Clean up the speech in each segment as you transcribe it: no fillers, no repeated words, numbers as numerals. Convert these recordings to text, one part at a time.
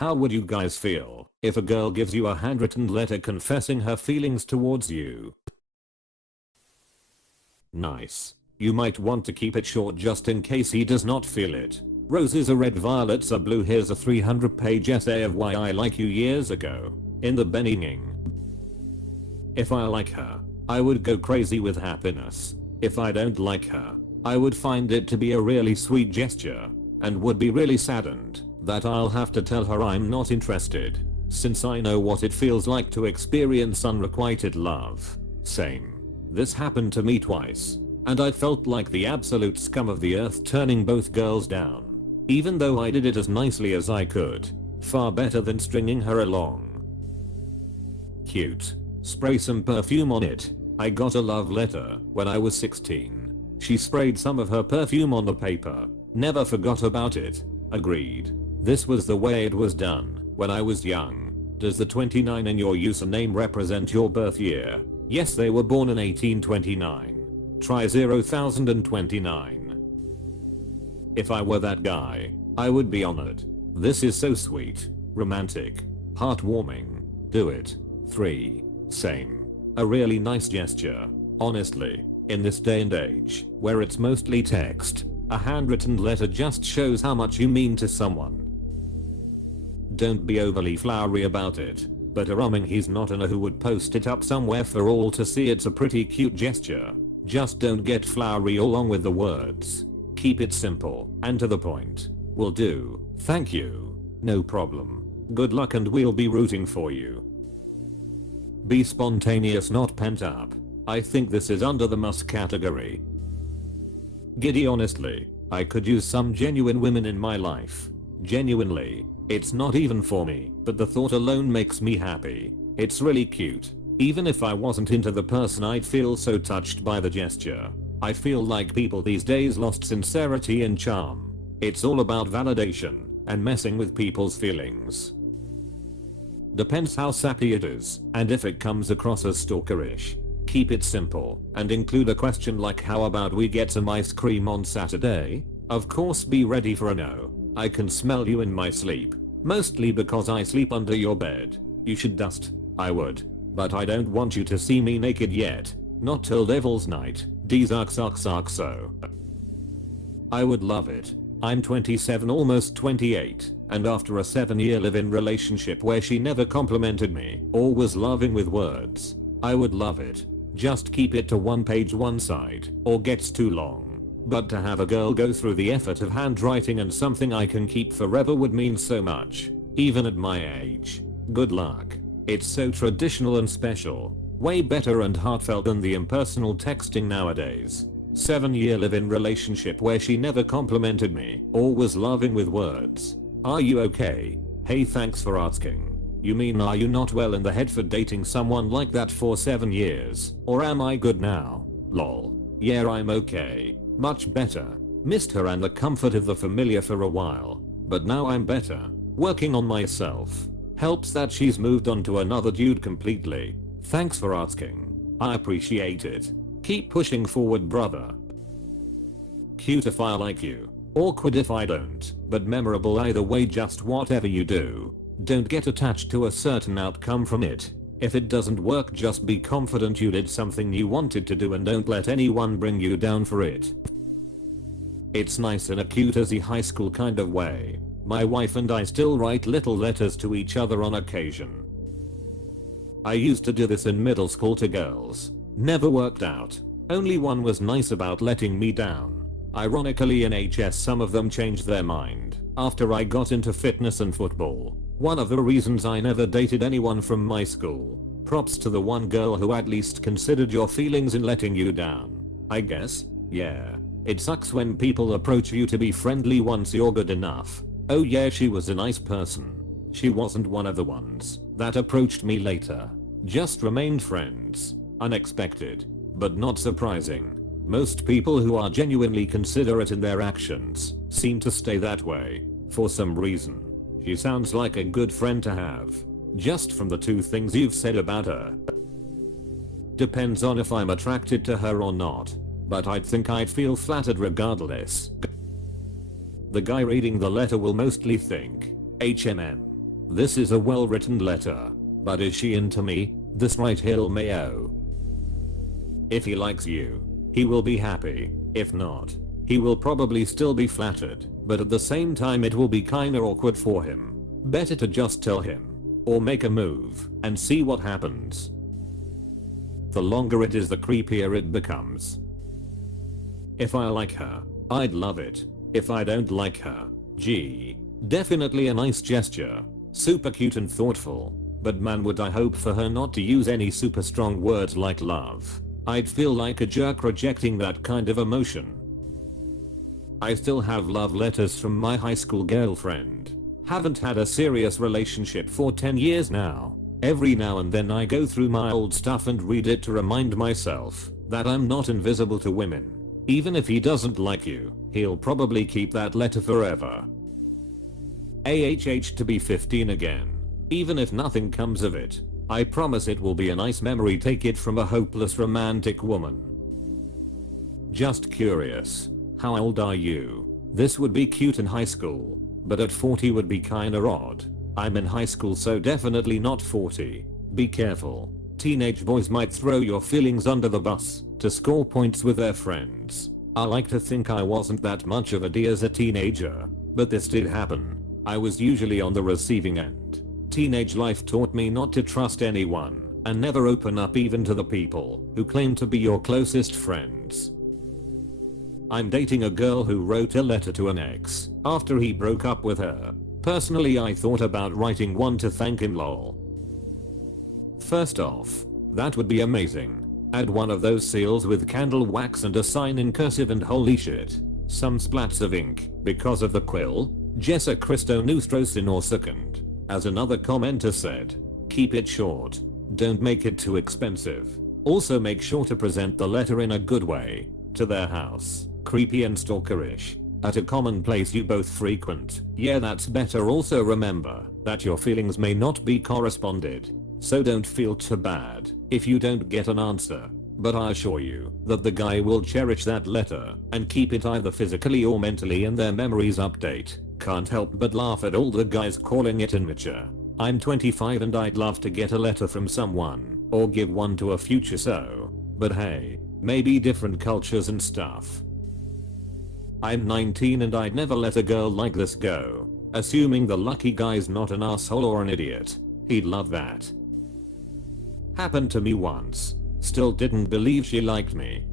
How would you guys feel if a girl gives you a handwritten letter confessing her feelings towards you? Nice. You might want to keep it short just in case he does not feel it. Roses are red, violets are blue. Here's a 300-page essay of why I like you years ago. In the beginning. If I like her, I would go crazy with happiness. If I don't like her, I would find it to be a really sweet gesture, and would be really saddened that I'll have to tell her I'm not interested, since I know what it feels like to experience unrequited love. Same. This happened to me twice, and I felt like the absolute scum of the earth turning both girls down. Even though I did it as nicely as I could. Far better than stringing her along. Cute. Spray some perfume on it. I got a love letter when I was 16. She sprayed some of her perfume on the paper. Never forgot about it. Agreed. This was the way it was done when I was young. Does the 29 in your username represent your birth year? Yes, they were born in 1829. Try 0029. If I were that guy, I would be honored. This is so sweet, romantic, heartwarming. Do it. 3. Same. A really nice gesture. Honestly, in this day and age, where it's mostly text, a handwritten letter just shows how much you mean to someone. Don't be overly flowery about it, but assuming he's not an who would post it up somewhere for all to see, it's a pretty cute gesture. Just don't get flowery along with the words. Keep it simple and to the point. Will do. Thank you. No problem. Good luck and we'll be rooting for you. Be spontaneous, not pent up. I think this is under the must category. Giddy, honestly, I could use some genuine women in my life. Genuinely, it's not even for me, but the thought alone makes me happy. It's really cute. Even if I wasn't into the person, I'd feel so touched by the gesture. I feel like people these days lost sincerity and charm. It's all about validation and messing with people's feelings. Depends how sappy it is and if it comes across as stalkerish. Keep it simple and include a question like, how about we get some ice cream on Saturday? Of course, be ready for a no. I can smell you in my sleep. Mostly because I sleep under your bed. You should dust. I would. But I don't want you to see me naked yet. Not till Devil's Night. So. I would love it. I'm 27, almost 28, and after a 7-year live-in relationship where she never complimented me or was loving with words, I would love it. Just keep it to one page one side, or gets too long. But to have a girl go through the effort of handwriting and something I can keep forever would mean so much, even at my age. Good luck. It's so traditional and special. Way better and heartfelt than the impersonal texting nowadays. 7-year live-in relationship where she never complimented me or was loving with words. Are you okay? Hey, thanks for asking. You mean, are you not well in the head for dating someone like that for 7 years? Or am I good now? Lol. Yeah, I'm okay. Much better. Missed her and the comfort of the familiar for a while. But now I'm better. Working on myself. Helps that she's moved on to another dude completely. Thanks for asking. I appreciate it. Keep pushing forward, brother. Cute if I like you. Awkward if I don't, but memorable either way. Just whatever you do, don't get attached to a certain outcome from it. If it doesn't work, just be confident you did something you wanted to do and don't let anyone bring you down for it. It's nice in a cutesy high school kind of way. My wife and I still write little letters to each other on occasion. I used to do this in middle school to girls. Never worked out. Only one was nice about letting me down. Ironically, in HS some of them changed their mind after I got into fitness and football. One of the reasons I never dated anyone from my school. Props to the one girl who at least considered your feelings in letting you down. I guess. Yeah. It sucks when people approach you to be friendly once you're good enough. Oh yeah, she was a nice person. She wasn't one of the ones that approached me later. Just remained friends. Unexpected, but not surprising. Most people who are genuinely considerate in their actions seem to stay that way for some reason. She sounds like a good friend to have, just from the 2 things you've said about her. Depends on if I'm attracted to her or not, but I'd think I'd feel flattered regardless. The guy reading the letter will mostly think, HMM. This is a well written letter. But is she into me? This right here mayo. If he likes you, he will be happy. If not, he will probably still be flattered, but at the same time it will be kinda awkward for him. Better to just tell him. Or make a move and see what happens. The longer it is, the creepier it becomes. If I like her, I'd love it. If I don't like her, gee, definitely a nice gesture. Super cute and thoughtful. But man, would I hope for her not to use any super strong words like love. I'd feel like a jerk rejecting that kind of emotion. I still have love letters from my high school girlfriend. Haven't had a serious relationship for 10 years now. Every now and then I go through my old stuff and read it to remind myself that I'm not invisible to women. Even if he doesn't like you, he'll probably keep that letter forever. AHH to be 15 again. Even if nothing comes of it, I promise it will be a nice memory. Take it from a hopeless romantic woman. Just curious. How old are you? This would be cute in high school, but at 40 would be kinda odd. I'm in high school, so definitely not 40. Be careful. Teenage boys might throw your feelings under the bus to score points with their friends. I like to think I wasn't that much of a D as a teenager, but this did happen. I was usually on the receiving end. Teenage life taught me not to trust anyone and never open up, even to the people who claim to be your closest friends. I'm dating a girl who wrote a letter to an ex after he broke up with her. Personally, I thought about writing one to thank him, lol. First off, that would be amazing. Add one of those seals with candle wax and a sign in cursive, and holy shit, some splats of ink because of the quill. Jessa Christo Nustrosin or second. As another commenter said, keep it short. Don't make it too expensive. Also make sure to present the letter in a good way. To their house, creepy and stalkerish. At a common place you both frequent. Yeah, that's better. Also remember that your feelings may not be corresponded, so don't feel too bad if you don't get an answer. But I assure you that the guy will cherish that letter and keep it either physically or mentally in their memories update. Can't help but laugh at all the guys calling it immature. I'm 25 and I'd love to get a letter from someone or give one to a future so. But hey, maybe different cultures and stuff. I'm 19 and I'd never let a girl like this go. Assuming the lucky guy's not an asshole or an idiot. He'd love that. Happened to me once. Still didn't believe she liked me.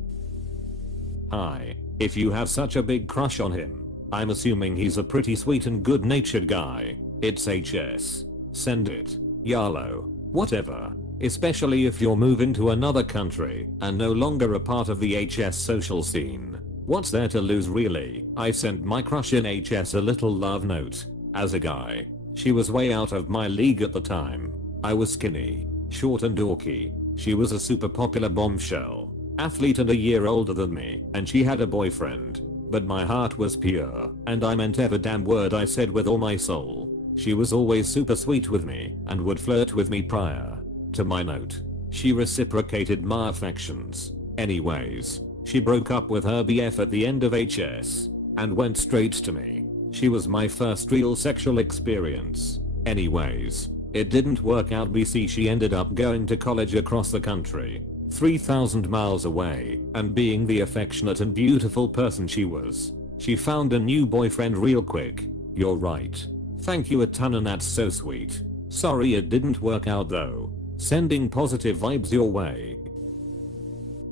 Hi, if you have such a big crush on him, I'm assuming he's a pretty sweet and good-natured guy. It's HS. Send it. YOLO. Whatever. Especially if you're moving to another country and no longer a part of the HS social scene. What's there to lose really? I sent my crush in HS a little love note. As a guy, she was way out of my league at the time. I was skinny, short and dorky. She was a super popular bombshell, athlete and a year older than me, and she had a boyfriend. But my heart was pure, and I meant every damn word I said with all my soul. She was always super sweet with me and would flirt with me prior to my note. She reciprocated my affections. Anyways, she broke up with her BF at the end of HS and went straight to me. She was my first real sexual experience. Anyways, it didn't work out. BC, she ended up going to college across the country, 3,000 miles away, and being the affectionate and beautiful person she was, she found a new boyfriend real quick. You're right. Thank you a ton, and that's so sweet. Sorry it didn't work out though. Sending positive vibes your way.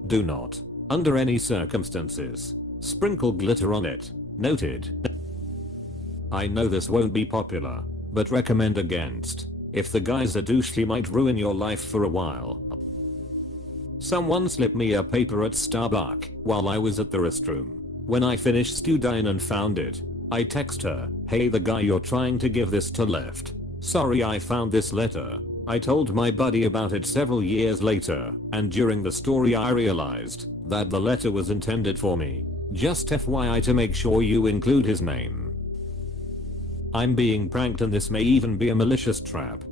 Do not, under any circumstances, sprinkle glitter on it. Noted. I know this won't be popular, but recommend against. If the guy's a douche, he might ruin your life for a while. Someone slipped me a paper at Starbucks while I was at the restroom. When I finished studying and found it, I text her, hey, the guy you're trying to give this to left. Sorry, I found this letter. I told my buddy about it several years later, and during the story I realized that the letter was intended for me. Just FYI to make sure you include his name. I'm being pranked and this may even be a malicious trap.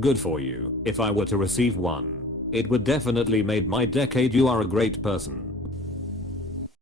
Good for you. If I were to receive one, it would definitely make my decade. You are a great person.